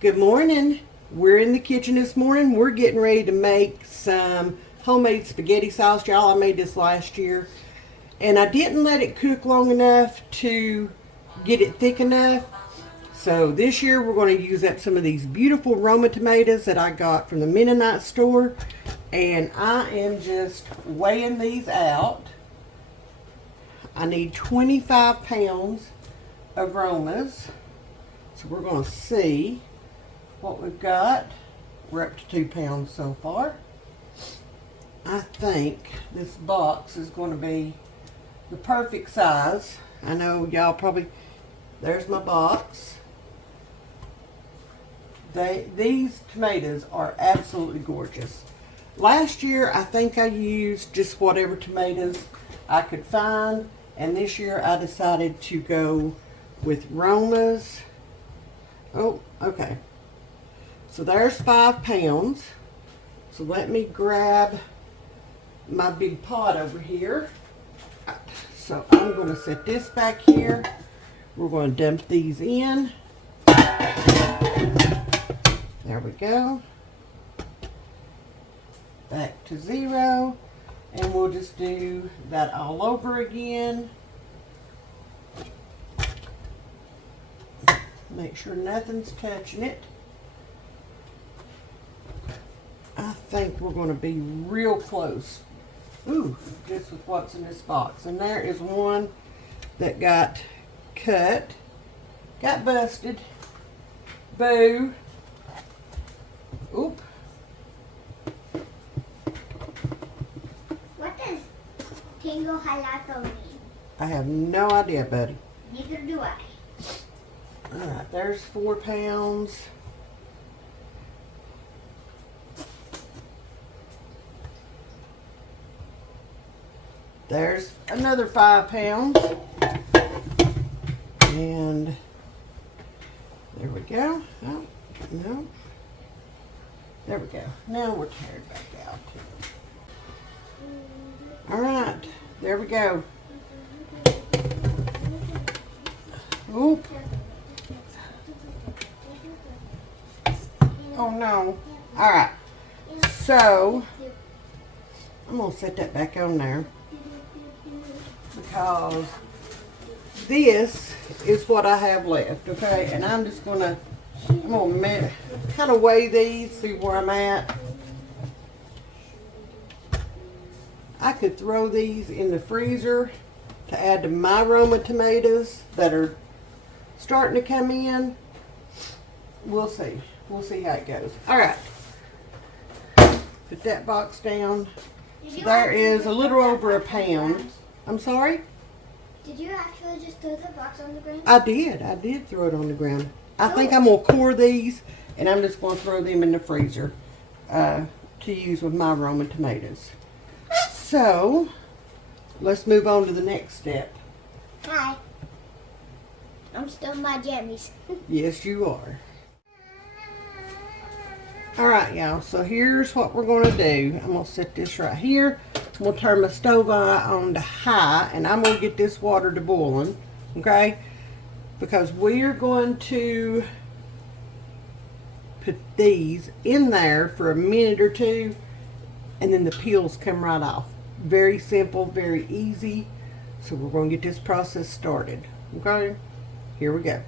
Good morning. We're in the kitchen this morning. We're getting ready to make some homemade spaghetti sauce. Y'all, I made this last year. And I didn't let it cook long enough to get it thick enough. So this year we're going to use up some of these beautiful Roma tomatoes that I got from the Mennonite store. And I am just weighing these out. I need 25 pounds of Romas. So we're going to see what we've got. We're up to 2 pounds so far. I think this box is going to be the perfect size. I know y'all probably, there's my box. These tomatoes are absolutely gorgeous. Last year I think I used just whatever tomatoes I could find, and this year I decided to go with Romas. Oh, okay. So there's 5 pounds. So let me grab my big pot over here. So I'm going to set this back here. We're going to dump these in. There we go. Back to 0. And we'll just do that all over again. Make sure nothing's touching it. I think we're going to be real close. Ooh, just with what's in this box. And there is one that got cut, got busted. Boo. Oop. What does Tango Halako mean? I have no idea, buddy. Neither do I. Alright, there's 4 pounds. There's another 5 pounds. And there we go. Oh, no. There we go. Now we're tearing back out. Alright, there we go. Oop. Oh no. Alright. So, I'm going to set that back on there. Because this is what I have left, okay? And I'm just going to, kind of weigh these, see where I'm at. I could throw these in the freezer to add to my Roma tomatoes that are starting to come in. We'll see. We'll see how it goes. All right. Put that box down. So there is a little over a pound. I'm sorry? Did you actually just throw the box on the ground? I did. I did throw it on the ground. I think I'm going to core these, and I'm just going to throw them in the freezer to use with my Roma tomatoes. So, let's move on to the next step. Hi. I'm still in my jammies. Yes, you are. Alright, y'all. So, here's what we're going to do. I'm going to set this right here. I'm going to turn my stove on to high, and I'm going to get this water to boiling. Okay? Because we're going to put these in there for a minute or two, and then the peels come right off. Very simple, very easy. So we're going to get this process started. Okay? Here we go.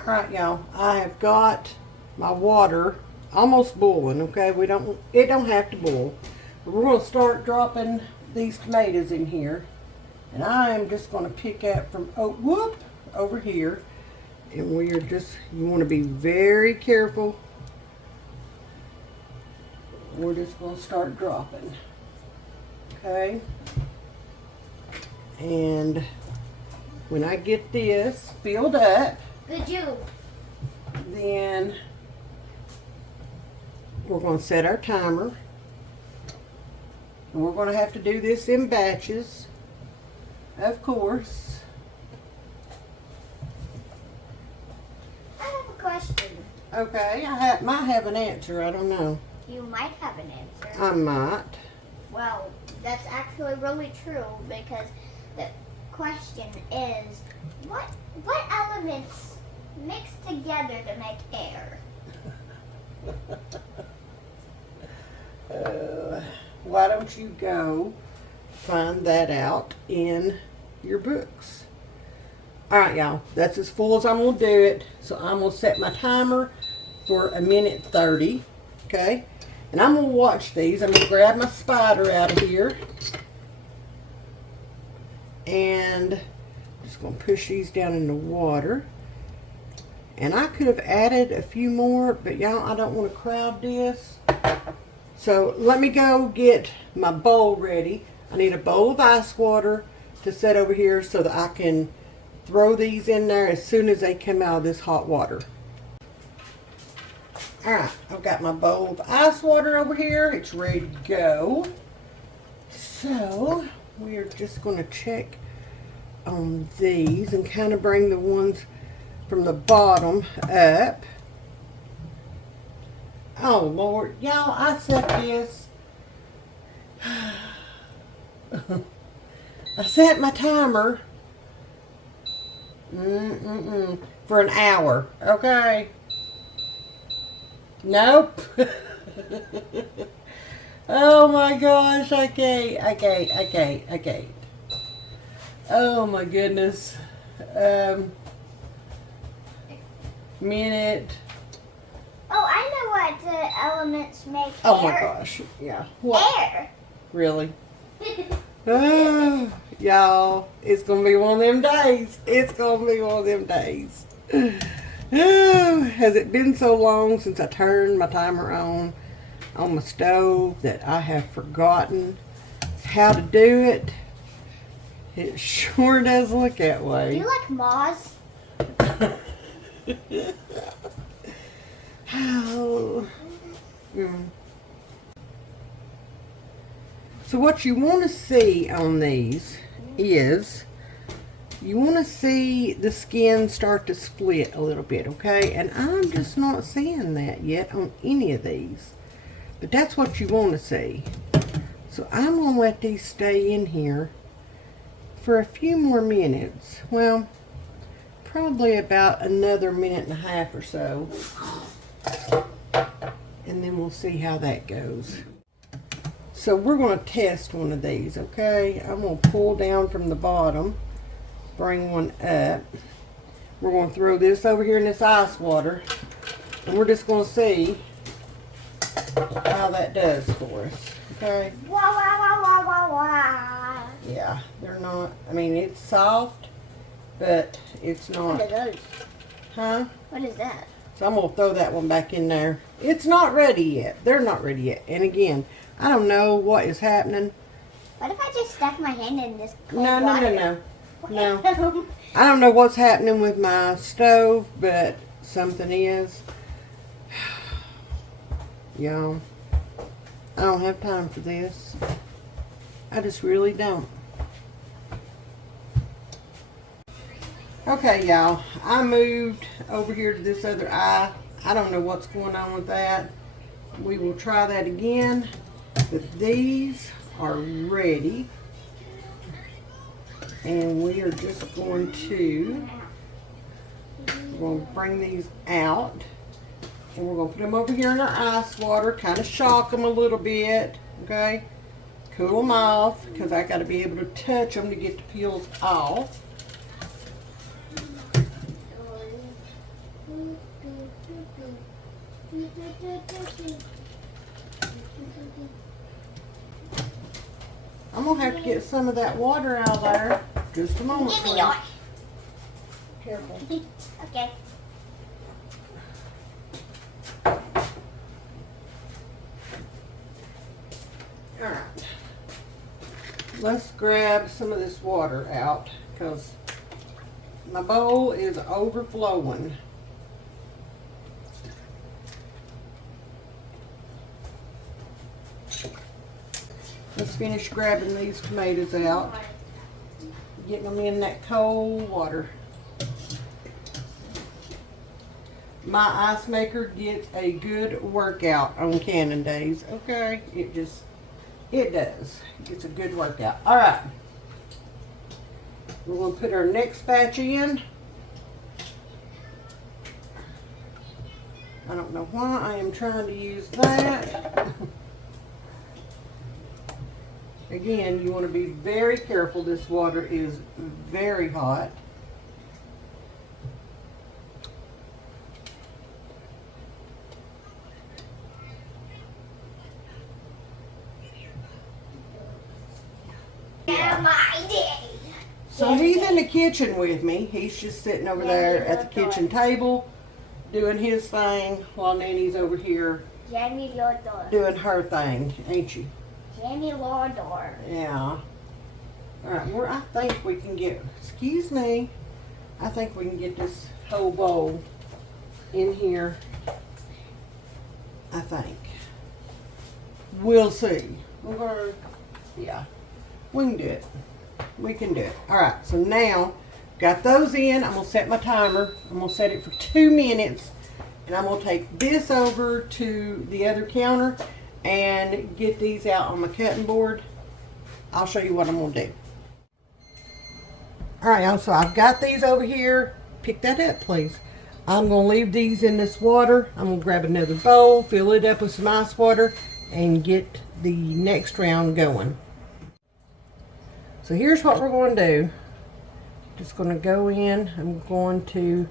Alright, y'all. I have got my water almost boiling, okay? It don't have to boil. But we're going to start dropping these tomatoes in here. And I am just going to pick up from over here. And you want to be very careful. We're just going to start dropping. Okay? And when I get this filled up, Good job. then we're going to set our timer. And we're going to have to do this in batches, of course. I have a question. Okay, I might have an answer. I don't know. You might have an answer. I might. Well, that's actually really true because the question is, what elements mixed together to make air. Why don't you go find that out in your books? Alright, y'all, that's as full as I'm going to do it. So I'm going to set my timer for 1:30. Okay? And I'm going to watch these. I'm going to grab my spider out of here. And just going to push these down in the water. And I could have added a few more, but y'all, I don't want to crowd this. So let me go get my bowl ready. I need a bowl of ice water to set over here so that I can throw these in there as soon as they come out of this hot water. Alright, I've got my bowl of ice water over here. It's ready to go. So we're just going to check on these and kind of bring the ones from the bottom up. Oh Lord, y'all, I set this. I set my timer for an hour. Okay. Nope. Oh my gosh, I can't. Oh my goodness. Minute. Oh, I know what the elements make Oh air. my gosh. Yeah. What? Air. Really? Oh, y'all, it's gonna be one of them days. It's gonna be one of them days. Oh, has it been so long since I turned my timer on my stove that I have forgotten how to do it? It sure does look that Do way. you like moths? Oh. So what you want to see on these is you want to see the skin start to split a little bit, okay? And I'm just not seeing that yet on any of these. But that's what you want to see. So I'm going to let these stay in here for a few more minutes. Well, probably about another 1.5 minutes or so. And then we'll see how that goes. So we're going to test one of these, okay? I'm going to pull down from the bottom, bring one up. We're going to throw this over here in this ice water, and we're just going to see how that does for us, okay? Wah, wah, wah, wah, wah, wah. Yeah, they're not, I mean, it's soft, but it's not. What are those? Huh? What is that? So I'm going to throw that one back in there. It's not ready yet. They're not ready yet. And again, I don't know what is happening. What if I just stuck my hand in this cold No. water? I don't know what's happening with my stove, but something is. Y'all, I don't have time for this. I just really don't. Okay, y'all, I moved over here to this other eye. I don't know what's going on with that. We will try that again. But these are ready. And we are just going to bring these out. And we're going to put them over here in our ice water. Kind of shock them a little bit. Okay? Cool them off. Because I got to be able to touch them to get the peels off. I'm going to have to get some of that water out of there. Just a moment. Give me please. yours. Careful. Okay. Alright. Let's grab some of this water out because my bowl is overflowing. Let's finish grabbing these tomatoes out. Getting them in that cold water. My ice maker gets a good workout on canning days. Okay, it does. It gets a good workout. All right. We're going to put our next batch in. I don't know why I am trying to use that. Again, you want to be very careful. This water is very hot. So he's in the kitchen with me. He's just sitting over there at the kitchen table doing his thing while Nanny's over here doing her thing, ain't you? Yeah. Alright, I think we can get, excuse me, I think we can get this whole bowl in here. I think. We'll see. We're gonna, yeah, we can do it. We can do it. Alright, so now, got those in. I'm going to set my timer. I'm going to set it for 2 minutes. And I'm going to take this over to the other counter and get these out on my cutting board. I'll show you what I'm going to do. Alright, y'all, so I've got these over here. Pick that up, please. I'm going to leave these in this water. I'm going to grab another bowl, fill it up with some ice water, and get the next round going. So here's what we're going to do. Just going to go in. I'm going to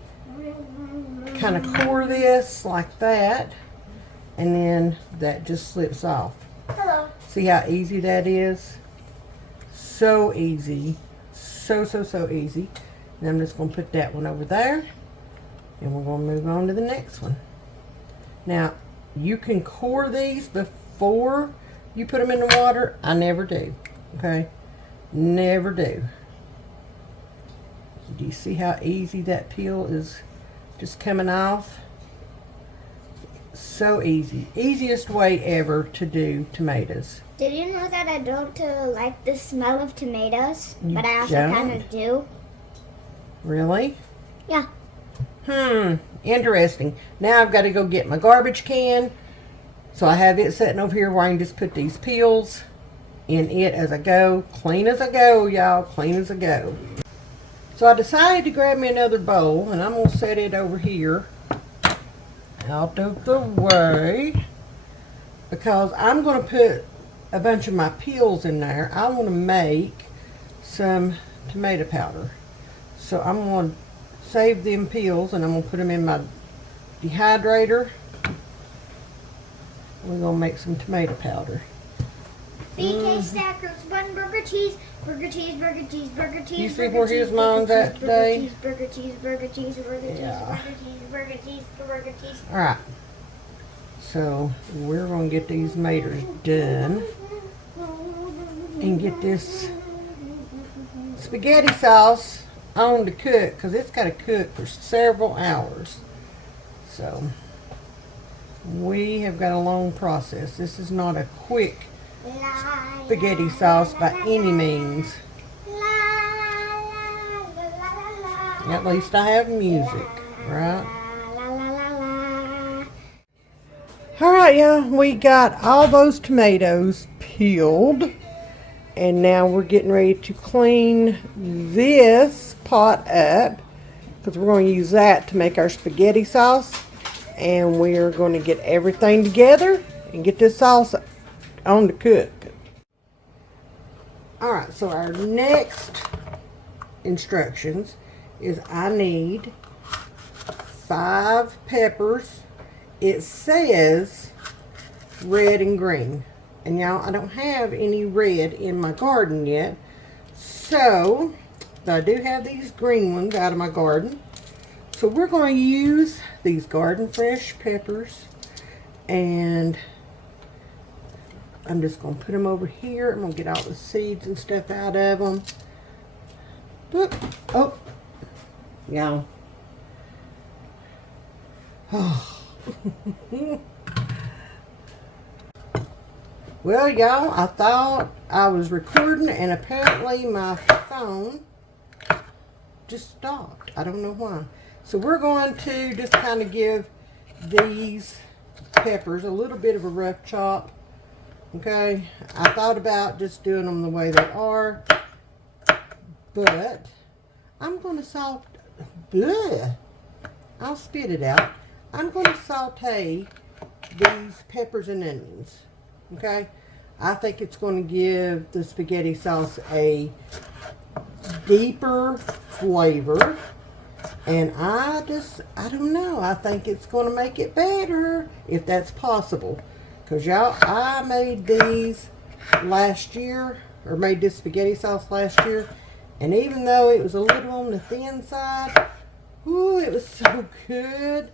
kind of core this like that. And then that just slips off. Hello. See how easy that is? So easy. So easy. And I'm just going to put that one over there. And we're going to move on to the next one. Now, you can core these before you put them in the water. I never do. Okay? Never do. Do you see how easy that peel is just coming off? So easy. Easiest way ever to do tomatoes. Did you know that I don't like the smell of tomatoes? You but I also don't? kind of do. Really? Yeah. Interesting. Now I've got to go get my garbage can. So I have it sitting over here where I can just put these peels in it as I go. Clean as I go, y'all. Clean as I go. So I decided to grab me another bowl, and I'm going to set it over here out of the way because I'm going to put a bunch of my peels in there. I want to make some tomato powder. So I'm going to save them peels, and I'm going to put them in my dehydrator. We're going to make some tomato powder. BK Stackers, bun, burger, cheese, burger, cheese, burger, cheese, burger, cheese. You see where his mom's at today? Burger, cheese, burger, cheese, burger, cheese, Yeah. burger, cheese, burger, cheese, burger, cheese. Alright. So we're going to get these maters done and get this spaghetti sauce on to cook because it's got to cook for several hours. So we have got a long process. This is not a quick spaghetti sauce by any means. At least I have music, right? Alright, y'all, we got all those tomatoes peeled, and now we're getting ready to clean this pot up because we're going to use that to make our spaghetti sauce, and we are going to get everything together and get this sauce on to cook. Alright, so our next instructions is I need 5 peppers. It says red and green. And y'all, I don't have any red in my garden yet. So, I do have these green ones out of my garden. So we're going to use these garden fresh peppers, and I'm just going to put them over here. I'm going to get all the seeds and stuff out of them. Boop. Oh. Y'all. Oh. Well, y'all, I thought I was recording, and apparently my phone just stopped. I don't know why. So we're going to just kind of give these peppers a little bit of a rough chop. Okay, I thought about just doing them the way they are, but I'm going to salt. Bleh, I'll spit it out. I'm going to saute these peppers and onions. Okay? I think it's going to give the spaghetti sauce a deeper flavor. And I don't know. I think it's going to make it better if that's possible. Because y'all, I made these last year, or made this spaghetti sauce last year. And even though it was a little on the thin side, ooh, it was so good.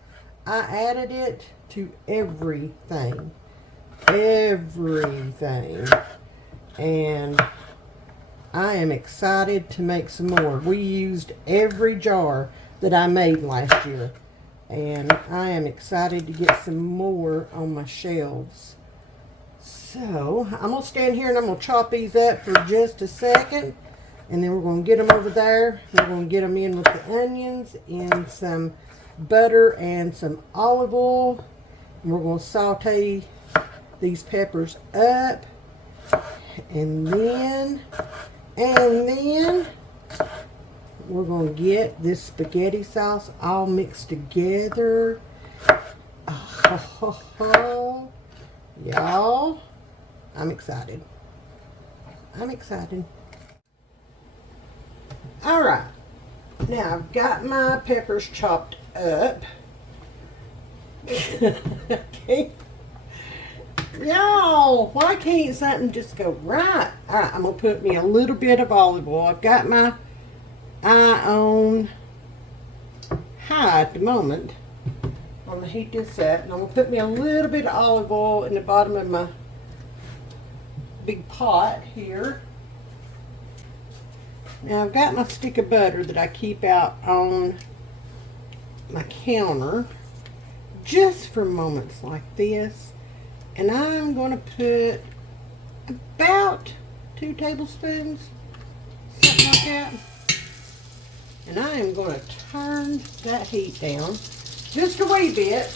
I added it to everything. Everything. And I am excited to make some more. We used every jar that I made last year. And I am excited to get some more on my shelves. So, I'm going to stand here and I'm going to chop these up for just a second. And then we're going to get them over there. We're going to get them in with the onions and some butter and some olive oil. And we're going to saute these peppers up. And then we're going to get this spaghetti sauce all mixed together. Oh, y'all, I'm excited. I'm excited. All right. Now, I've got my peppers chopped up. Okay. Y'all, why can't something just go right? All right, I'm going to put me a little bit of olive oil. I've got my eye on high at the moment. I'm going to heat this up, and I'm going to put me a little bit of olive oil in the bottom of my big pot here. Now, I've got my stick of butter that I keep out on my counter just for moments like this. And I'm going to put about 2 tablespoons, something like that. And I am going to turn that heat down just a wee bit.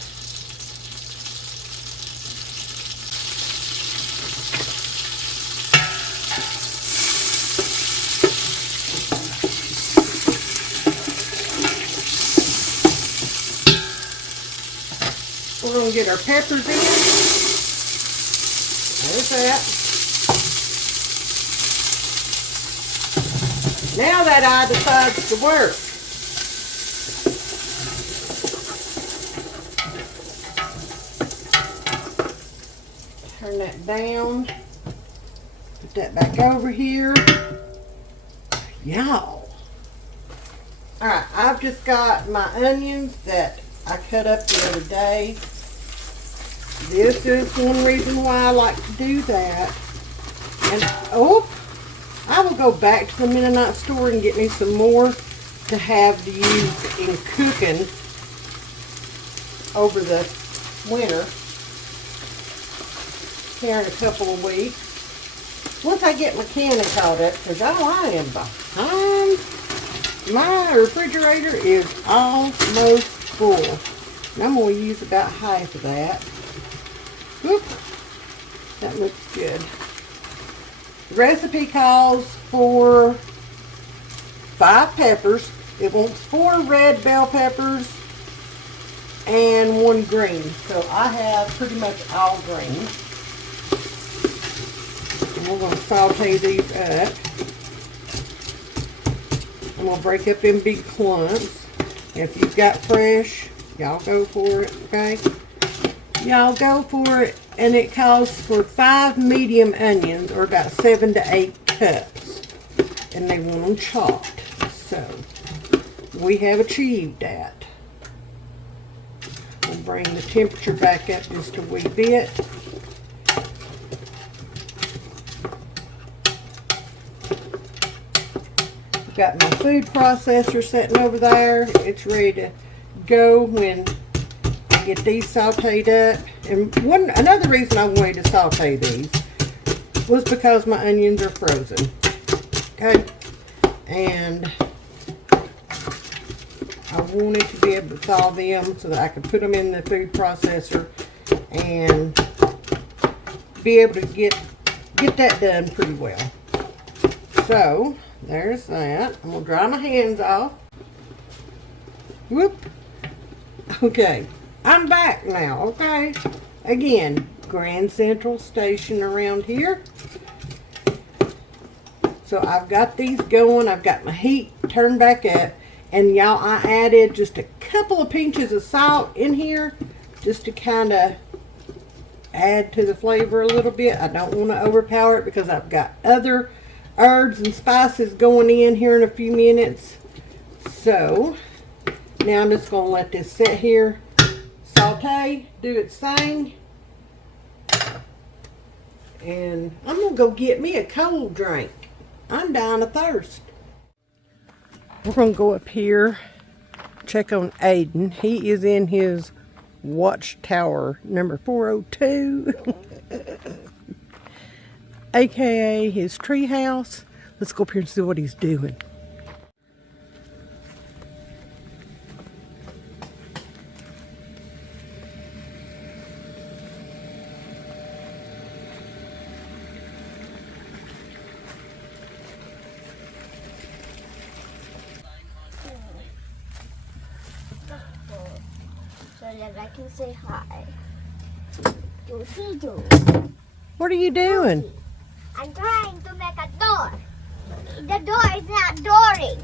We're going to get our peppers in. There's that. Now that eye decides to work. Turn that down. Put that back over here. Y'all. Alright, I've just got my onions that I cut up the other day. This is one reason why I like to do that. And, oh, I will go back to the Mennonite store and get me some more to have to use in cooking over the winter here in a couple of weeks. Once I get my canning caught up, because I am behind. My refrigerator is almost full. And I'm going to use about half of that. Whoop. That looks good. The recipe calls for 5 peppers. It wants 4 red bell peppers and 1 green. So I have pretty much all green. And we're going to saute these up. I'm going to break up in big clumps. If you've got fresh, y'all go for it, okay? Y'all go for it. And it calls for 5 medium onions, or about 7 to 8 cups. And they want them chopped. So, we have achieved that. We'll bring the temperature back up just a wee bit. I've got my food processor sitting over there. It's ready to go when I get these sauteed up. And another reason I wanted to saute these was because my onions are frozen. Okay? And I wanted to be able to thaw them so that I could put them in the food processor and be able to get that done pretty well. So, there's that. I'm going to dry my hands off. Whoop. Okay. I'm back now, okay? Again, Grand Central Station around here. So I've got these going. I've got my heat turned back up. And y'all, I added just a couple of pinches of salt in here just to kind of add to the flavor a little bit. I don't want to overpower it because I've got other herbs and spices going in here in a few minutes. So now I'm just going to let this sit here, saute, do its thing. And I'm going to go get me a cold drink. I'm dying of thirst. We're going to go up here, check on Aiden. He is in his watchtower number 402, aka his tree house. Let's go up here and see what he's doing. So that I can say hi. Do. What are you doing? I'm trying to make a door. The door is not dooring.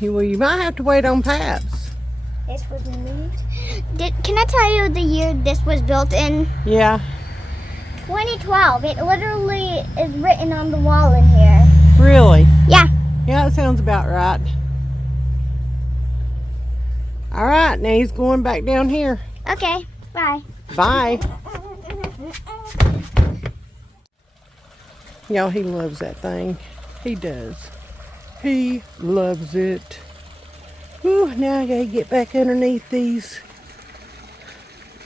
Well, you might have to wait on Paps. This was moved. Can I tell you the year this was built in? Yeah. 2012. It literally is written on the wall in here. Really? Yeah. Yeah, that sounds about right. All right, now he's going back down here. Okay. Bye. Bye. Y'all, he loves that thing. He does. He loves it. Whew, now I gotta get back underneath these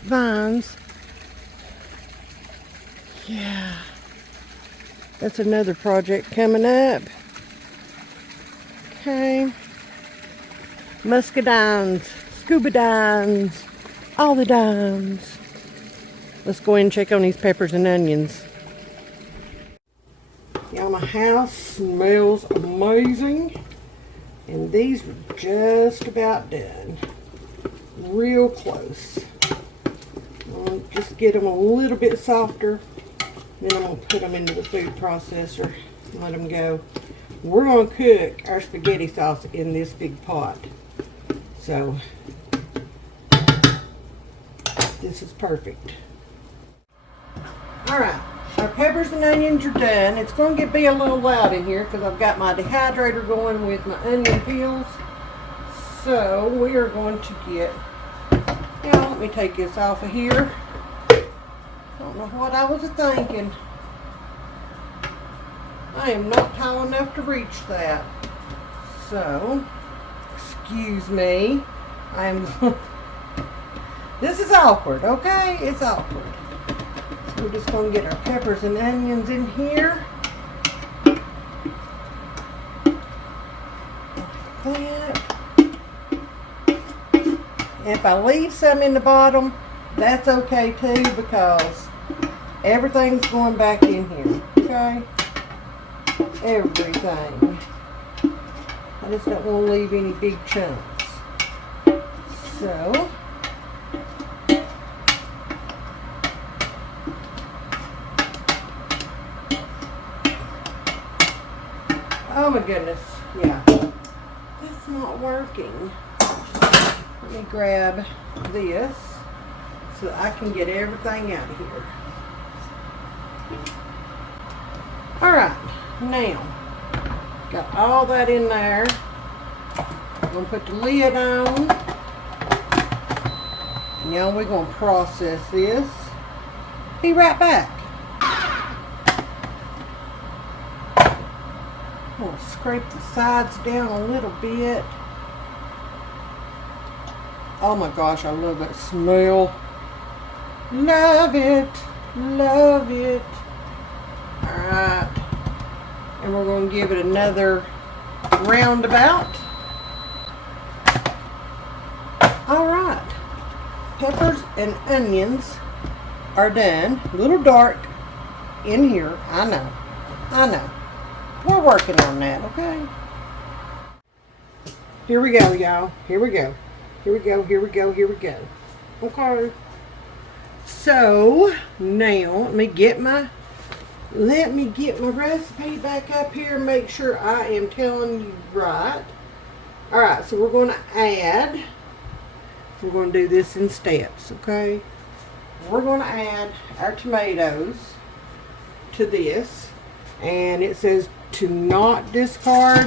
vines. Yeah. That's another project coming up. Okay. Muscadines, scuba dimes, all the dimes. Let's go in and check on these peppers and onions. Y'all, my house smells amazing. And these are just about done. Real close. I'll just get them a little bit softer. Then I'm going to put them into the food processor and let them go. We're going to cook our spaghetti sauce in this big pot. So, this is perfect. Alright, our peppers and onions are done. It's going to be a little loud in here because I've got my dehydrator going with my onion peels. So, we are going to get, now let me take this off of here. Don't know what I was thinking. I am not tall enough to reach that. So, excuse me. This is awkward, okay? It's awkward. So we're just going to get our peppers and onions in here. Like that. If I leave some in the bottom, that's okay too because everything's going back in here, okay? Everything. I just don't want to leave any big chunks. So, oh my goodness, yeah, that's not working. Let me grab this so that I can get everything out of here. Alright, now, got all that in there. I'm going to put the lid on. And now we're going to process this. Be right back. I'm going to scrape the sides down a little bit. Oh my gosh, I love that smell. Love it. Love it. Alright. And we're going to give it another roundabout. Alright. Peppers and onions are done. A little dark in here. I know. I know. We're working on that, okay? Here we go, y'all. Here we go. Here we go, here we go, here we go. Okay. So now let me get my recipe back up here and make sure I am telling you right. Alright, so we're going to do this in steps, okay? We're going to add our tomatoes to this, and it says to not discard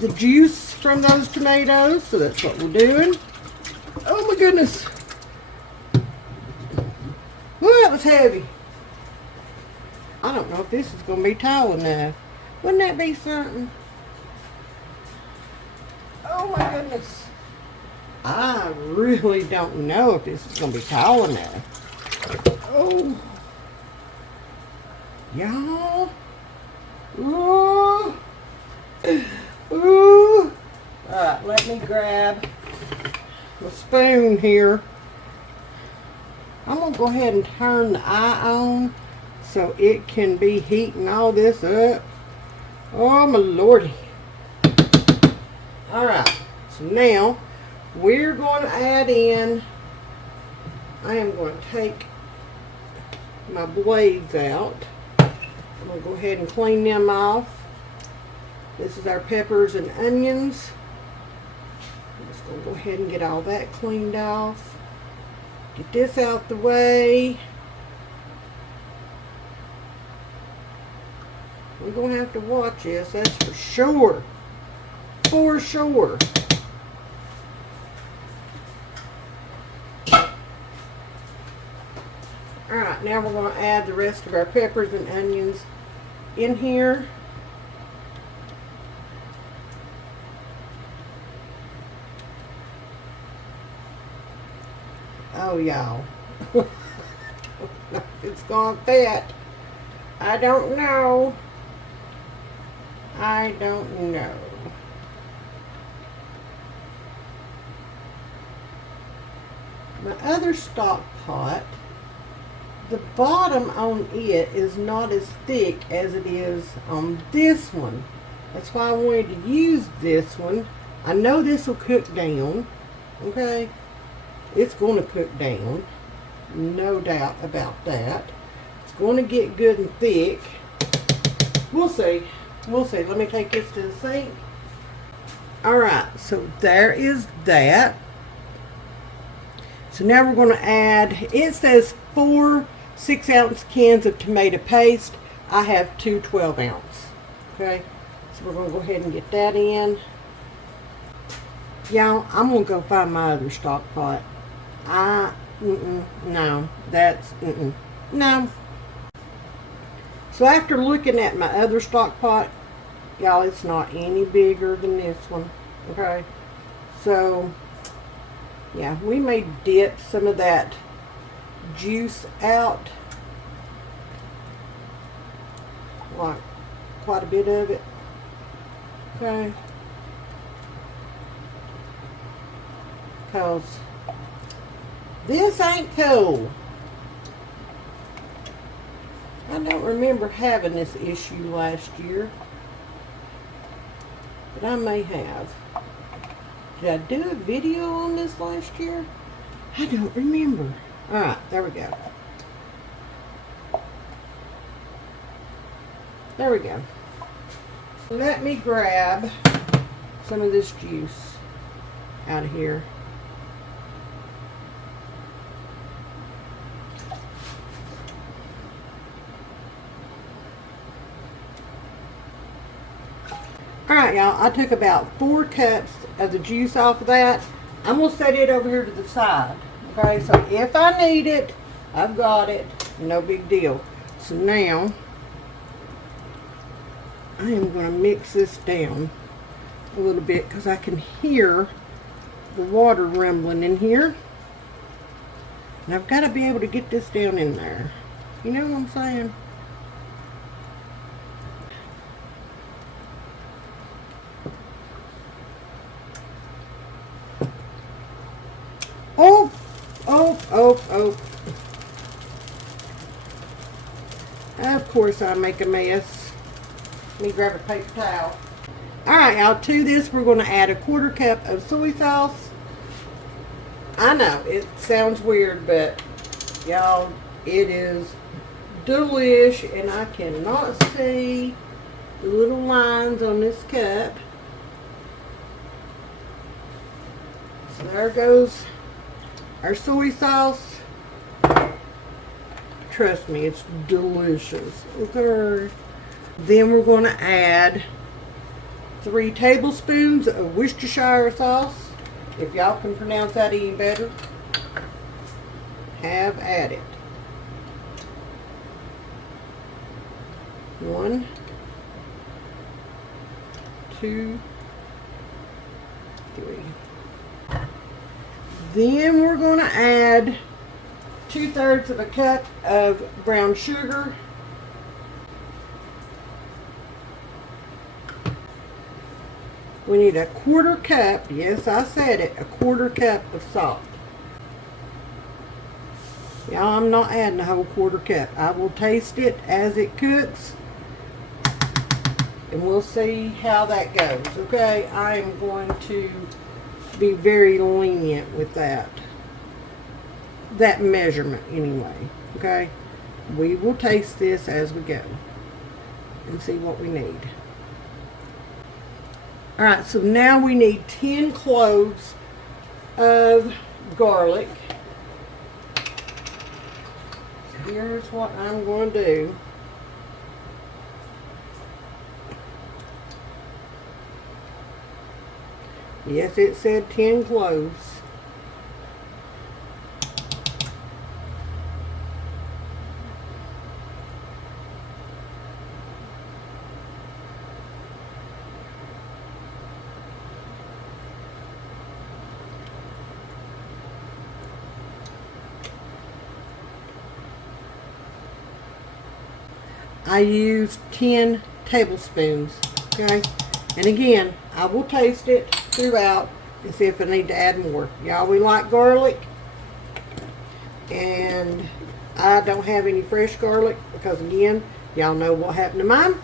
the juice from those tomatoes, so that's what we're doing. Oh my goodness. Ooh, that was heavy. I don't know if this is going to be tall enough. Wouldn't that be something? Oh my goodness. I really don't know if this is going to be tall enough. Oh. Y'all. Ooh. Ooh. Alright, let me grab a spoon here. I'm going to go ahead and turn the eye on so it can be heating all this up. Oh my lordy. Alright, so now we're going to add in, I am going to take my blades out. I'm going to go ahead and clean them off. This is our peppers and onions. I'm just going to go ahead and get all that cleaned off. Get this out the way. We're going to have to watch this, that's for sure. For sure. Alright, now we're going to add the rest of our peppers and onions in here. Oh, y'all. I don't know if it's going to fit. I don't know. I don't know. My other stock pot, the bottom on it is not as thick as it is on this one. That's why I wanted to use this one. I know this will cook down. Okay? It's going to cook down. No doubt about that. It's going to get good and thick. We'll see. We'll see. Let me take this to the sink. Alright, so there is that. So now we're going to add, it says 4 6-ounce cans of tomato paste. I have 2 12-ounce. Okay, so we're going to go ahead and get that in. Y'all, I'm going to go find my other stock pot. No, that's, no. So after looking at my other stock pot, y'all, it's not any bigger than this one. Okay, so yeah, we may dip some of that juice out, like quite a bit of it. Okay, because this ain't cold. I don't remember having this issue last year, but I may have. Did I do a video on this last year? I don't remember. Alright, there we go. There we go. Let me grab some of this juice out of here. Alright, y'all, I took about 4 cups of the juice off of that. I'm going to set it over here to the side. Okay, so if I need it, I've got it. No big deal. So now, I am going to mix this down a little bit because I can hear the water rumbling in here. And I've got to be able to get this down in there. You know what I'm saying? Oh, oh, oh, oh. Of course I make a mess. Let me grab a paper towel. Alright, y'all, to this we're going to add a 1/4 cup of soy sauce. I know, it sounds weird, but y'all, it is delish, and I cannot see the little lines on this cup. So there goes our soy sauce. Trust me, it's delicious. Okay. Then we're going to add 3 tablespoons of Worcestershire sauce. If y'all can pronounce that any better, have at it. 1, 2, 3. Then we're going to add 2/3 of a cup of brown sugar. We need a 1/4 cup, yes, I said it, a 1/4 cup of salt. Y'all, I'm not adding a whole 1/4 cup. I will taste it as it cooks, and we'll see how that goes, okay? I am going to be very lenient with that measurement anyway, okay? We will taste this as we go and see what we need. All right, so now we need 10 cloves of garlic. So here's what I'm going to do. Yes, it said 10 cloves. I used 10 tablespoons, okay? And again, I will taste it throughout and see if I need to add more. Y'all, we like garlic, and I don't have any fresh garlic because, again, y'all know what happened to mine.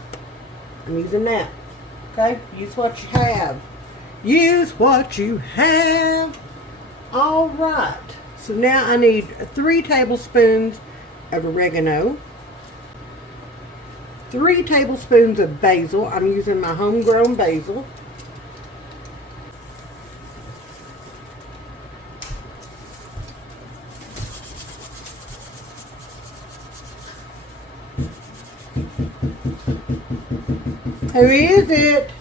I'm using that, okay? Use what you have. Use what you have. All right. So now I need 3 tablespoons of oregano, 3 tablespoons of basil. I'm using my homegrown basil. Who is it?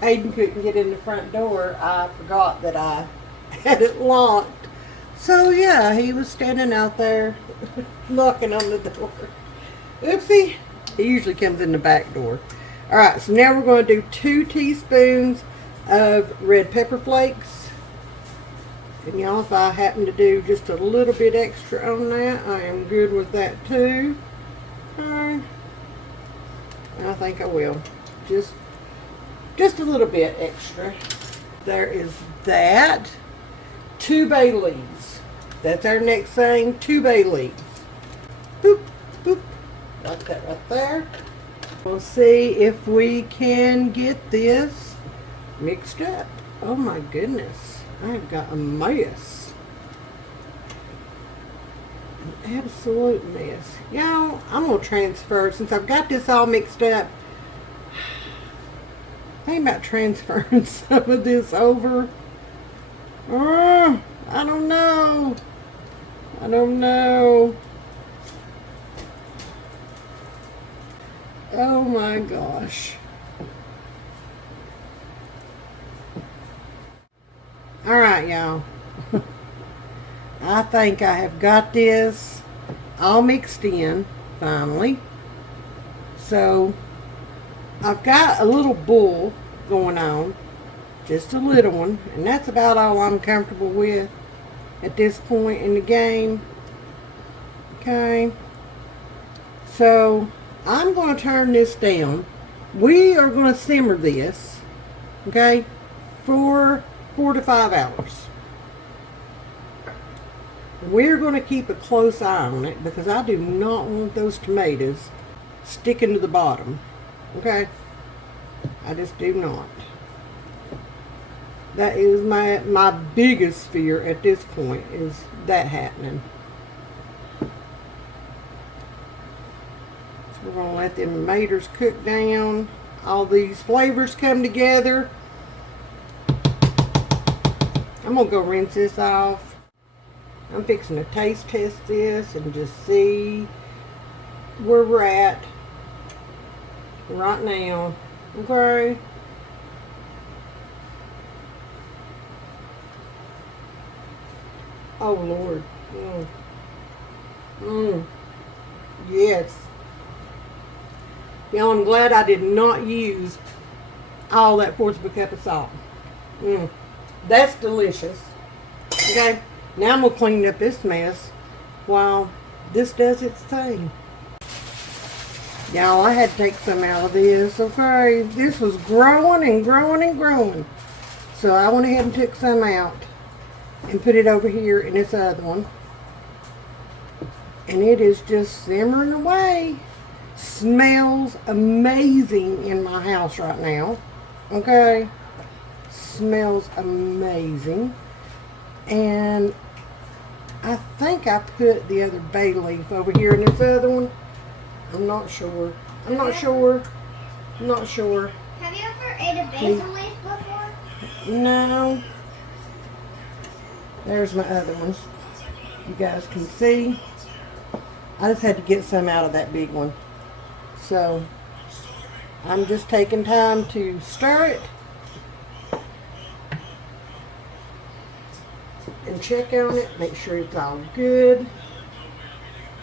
Aiden couldn't get in the front door. I forgot that I had it locked. So yeah, he was standing out there knocking on the door. Oopsie. He usually comes in the back door. Alright, so now we're going to do 2 teaspoons of red pepper flakes. And y'all, if I happen to do just a little bit extra on that, I am good with that too. I think I will. Just a little bit extra. There is that. 2 bay leaves. That's our next thing. 2 bay leaves. Boop, boop. Like that right there. We'll see if we can get this mixed up. Oh my goodness. I've got a mess. An absolute mess. Y'all, I'm going to transfer. Since I've got this all mixed up, think about transferring some of this over. I don't know. I don't know. Oh my gosh. Alright, y'all. I think I have got this all mixed in, finally. So, I've got a little bowl going on, just a little one, and that's about all I'm comfortable with at this point in the game. Okay, so I'm going to turn this down. We are going to simmer this, okay, for 4 to 5 hours. We're going to keep a close eye on it because I do not want those tomatoes sticking to the bottom. Okay? I just do not. That is my biggest fear at this point, is that happening. So we're going to let them tomatoes cook down. All these flavors come together. I'm going to go rinse this off. I'm fixing to taste test this and just see where we're at right now. Okay. Oh Lord. Yes. Y'all, I'm glad I did not use all that fourth of a cup of salt. That's delicious. Okay. Now I'm going to clean up this mess while this does its thing. Y'all, I had to take some out of this, okay? This was growing and growing and growing. So I went ahead and took some out and put it over here in this other one. And it is just simmering away. Smells amazing in my house right now. Okay? Smells amazing. And I think I put the other bay leaf over here in this other one. I'm not sure. I'm not sure. Have you ever ate a basil leaf before? No. There's my other one. You guys can see. I just had to get some out of that big one. So, I'm just taking time to stir it. And check on it, make sure it's all good.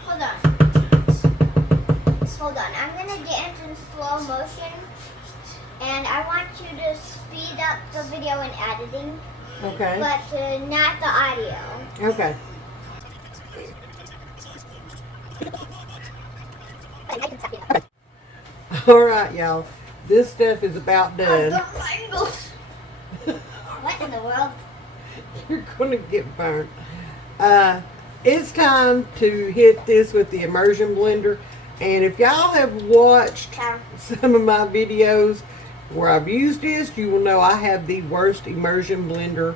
Hold on. I'm going to get into slow motion. And I want you to speed up the video in editing. Okay. But not the audio. Okay. Alright, y'all. This stuff is about done. What in the world? You're going to get burnt. It's time to hit this with the immersion blender. And if y'all have watched some of my videos where I've used this, you will know I have the worst immersion blender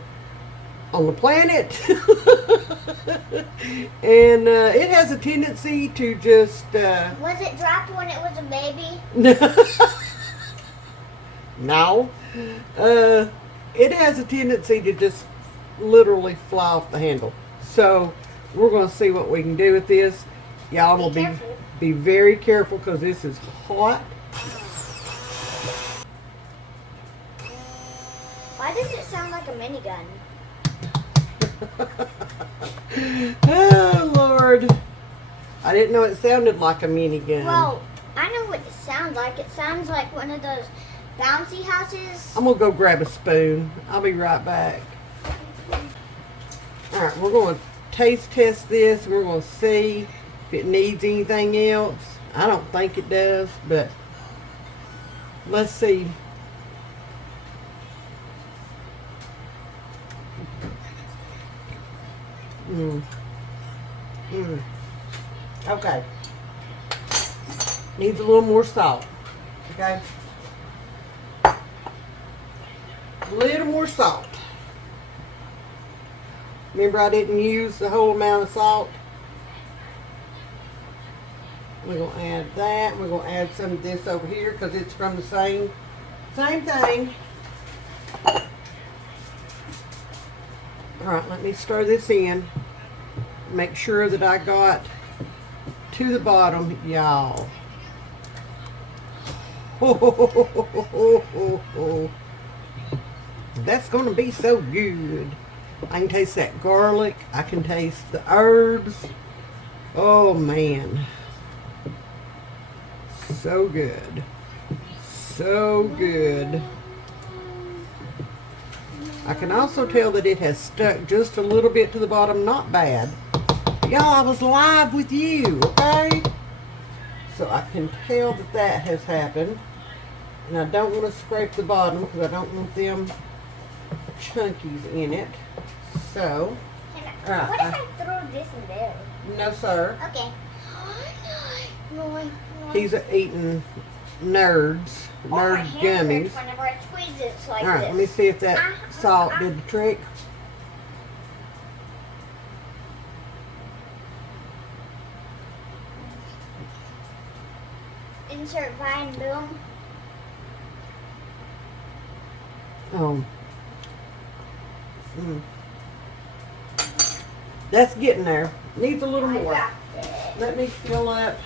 on the planet. And it has a tendency to just... Was it dropped when it was a baby? No. It has a tendency to just literally fly off the handle. So we're going to see what we can do with this. Y'all will be very careful because this is hot. Why does it sound like a minigun? Oh Lord, I didn't know it sounded like a minigun. Well, I know what it sounds like. It sounds like one of those bouncy houses. I'm gonna go grab a spoon. I'll be right back. Alright, we're going to taste test this. We're going to see if it needs anything else. I don't think it does, but let's see. Okay. Needs a little more salt. Okay. A little more salt. Remember, I didn't use the whole amount of salt. We're going to add that. We're going to add some of this over here because it's from the same thing. Alright, let me stir this in. Make sure that I got to the bottom, y'all. That's going to be so good. I can taste that garlic. I can taste the herbs. Oh, man. So good. So good. I can also tell that it has stuck just a little bit to the bottom. Not bad. Y'all, I was live with you, okay? So I can tell that that has happened. And I don't want to scrape the bottom because I don't want them chunkies in it. So, All right. What if I throw this in there? No, sir. Okay. No. He's eating nerd My hand gummies. hurts whenever I squeeze it like All right, this. let me see if that salt did the trick. Insert vine, boom. Oh. That's getting there. Needs a little more. Let me fill up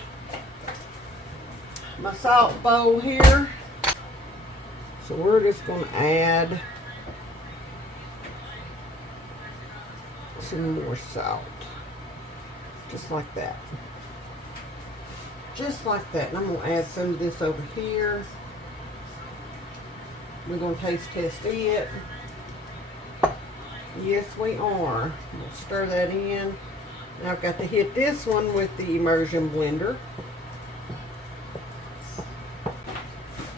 my salt bowl here. So we're just going to add some more salt. Just like that. Just like that. And I'm going to add some of this over here. We're going to taste test it. Yes, we are. We'll stir that in. Now I've got to hit this one with the immersion blender.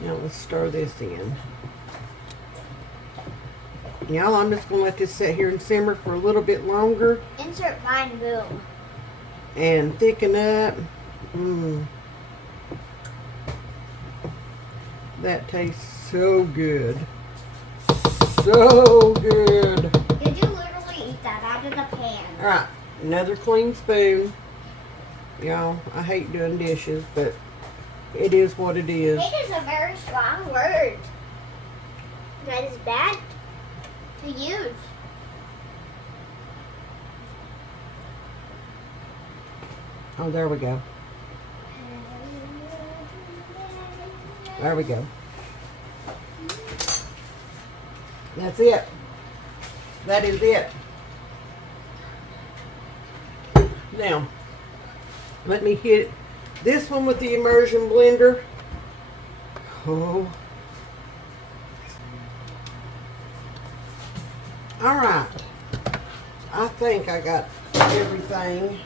Now let's stir this in. Y'all, I'm just going to let this sit here and simmer for a little bit longer. Insert vine, boom. And thicken up. That tastes so good. So good. Did you literally eat that out of the pan? Alright, another clean spoon. Y'all, I hate doing dishes, but it is what it is. Hate is a very strong word. That is bad to use. Oh, there we go. There we go. That's it. That is it. Now, let me hit this one with the immersion blender. Oh. Alright. I think I got everything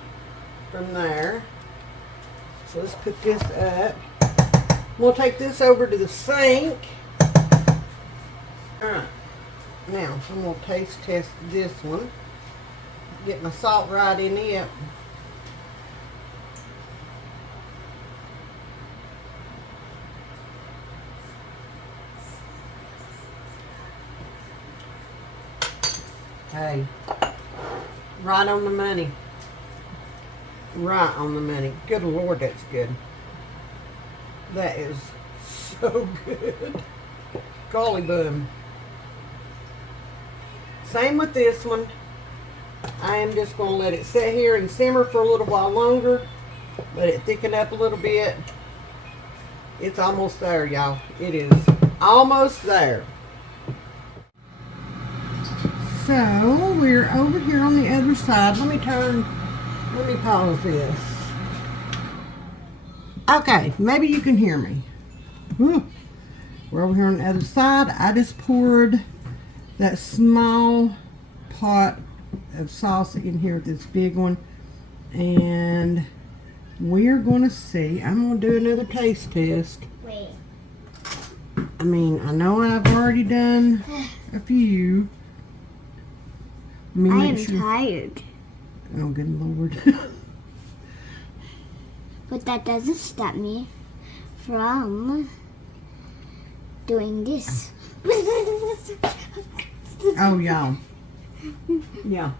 from there. So let's put this up. We'll take this over to the sink. Alright. Now, I'm going to taste test this one. Get my salt right in it. Hey, right on the money. Right on the money. Good Lord, that's good. That is so good. Golly boom. Same with this one. I am just going to let it sit here and simmer for a little while longer. Let it thicken up a little bit. It's almost there, y'all. It is almost there. So, we're over here on the other side. Let me pause this. Okay, maybe you can hear me. Whew. We're over here on the other side. I just poured that small pot of sauce in here with this big one. And we're going to see. I'm going to do another taste test. Wait. I mean, I know I've already done a few. I am tired. Oh, good Lord. But that doesn't stop me from doing this. Oh, y'all. Yeah.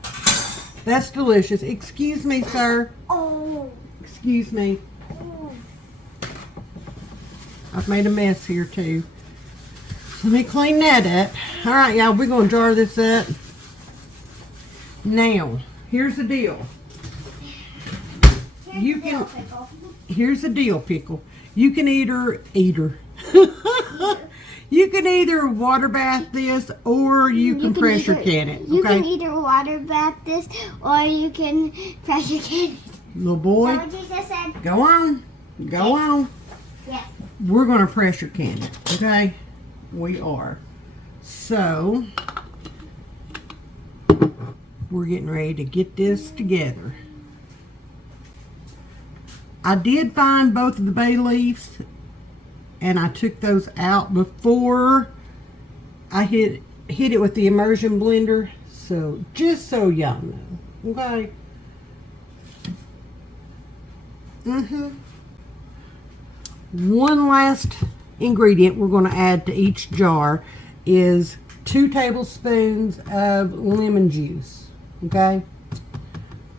That's delicious. Excuse me, sir. Oh. Excuse me. Oh. I've made a mess here, too. Let me clean that up. All right, y'all. We're going to jar this up. Now, here's the deal. Here's the deal, Pickle. You can you can either water bath this or you can pressure can it. Okay? You can either water bath this or you can pressure can it. Little boy, Is that what you just said? go on. Go on. Yeah. We're going to pressure can it, okay? We are. So, we're getting ready to get this together. I did find both of the bay leaves, and I took those out before I hit it with the immersion blender. So, just so y'all know. Okay. One last ingredient we're going to add to each jar is 2 tablespoons of lemon juice. Okay.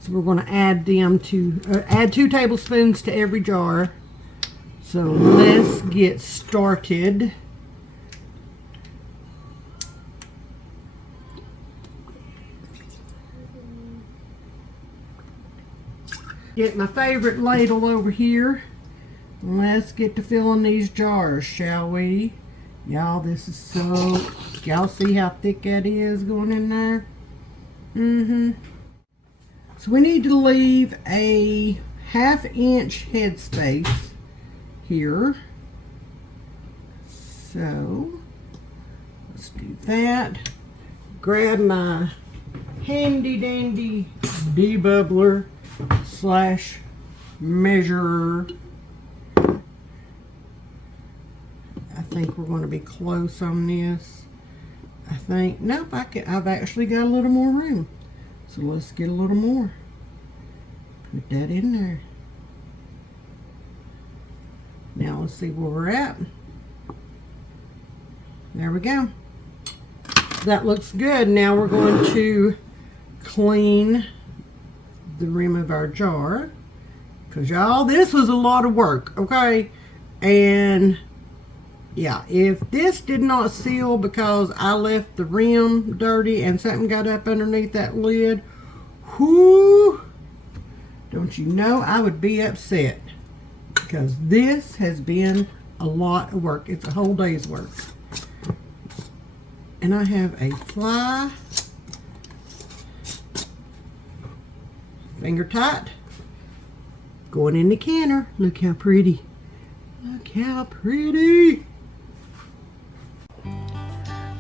So we're going to add them to add 2 tablespoons to every jar. So let's get started. Get my favorite ladle over here. Let's get to filling these jars, shall we? Y'all, this is so... Y'all see how thick that is going in there? So we need to leave a 1/2 inch headspace here. So, let's do that. Grab my handy dandy debubbler / measurer. I think we're going to be close on this. I think, nope, I've actually got a little more room. So let's get a little more. Put that in there. Now let's see where we're at. There we go. That looks good. Now we're going to clean the rim of our jar. Because y'all, this was a lot of work, okay? And yeah, if this did not seal because I left the rim dirty and something got up underneath that lid, whoo, don't you know I would be upset, because this has been a lot of work. It's a whole day's work. And I have a fly, finger tight, going in the canner. Look how pretty. Look how pretty.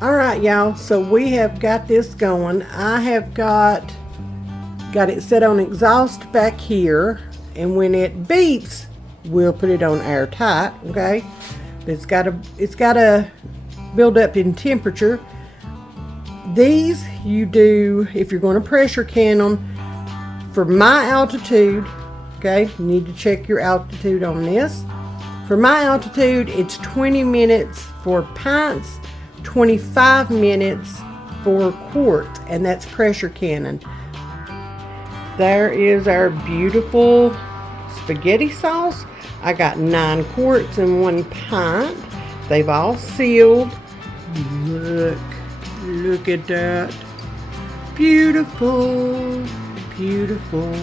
All right, y'all, so we have got this going. I have got it set on exhaust back here, and when it beeps, we'll put it on airtight, okay? But it's got to build up in temperature. These you do if you're going to pressure can them for my altitude, okay? You need to check your altitude on this. For my altitude, it's 20 minutes for pints, 25 minutes for quarts, and that's pressure canning. There is our beautiful spaghetti sauce. I got 9 quarts and 1 pint. They've all sealed. Look at that. Beautiful, beautiful.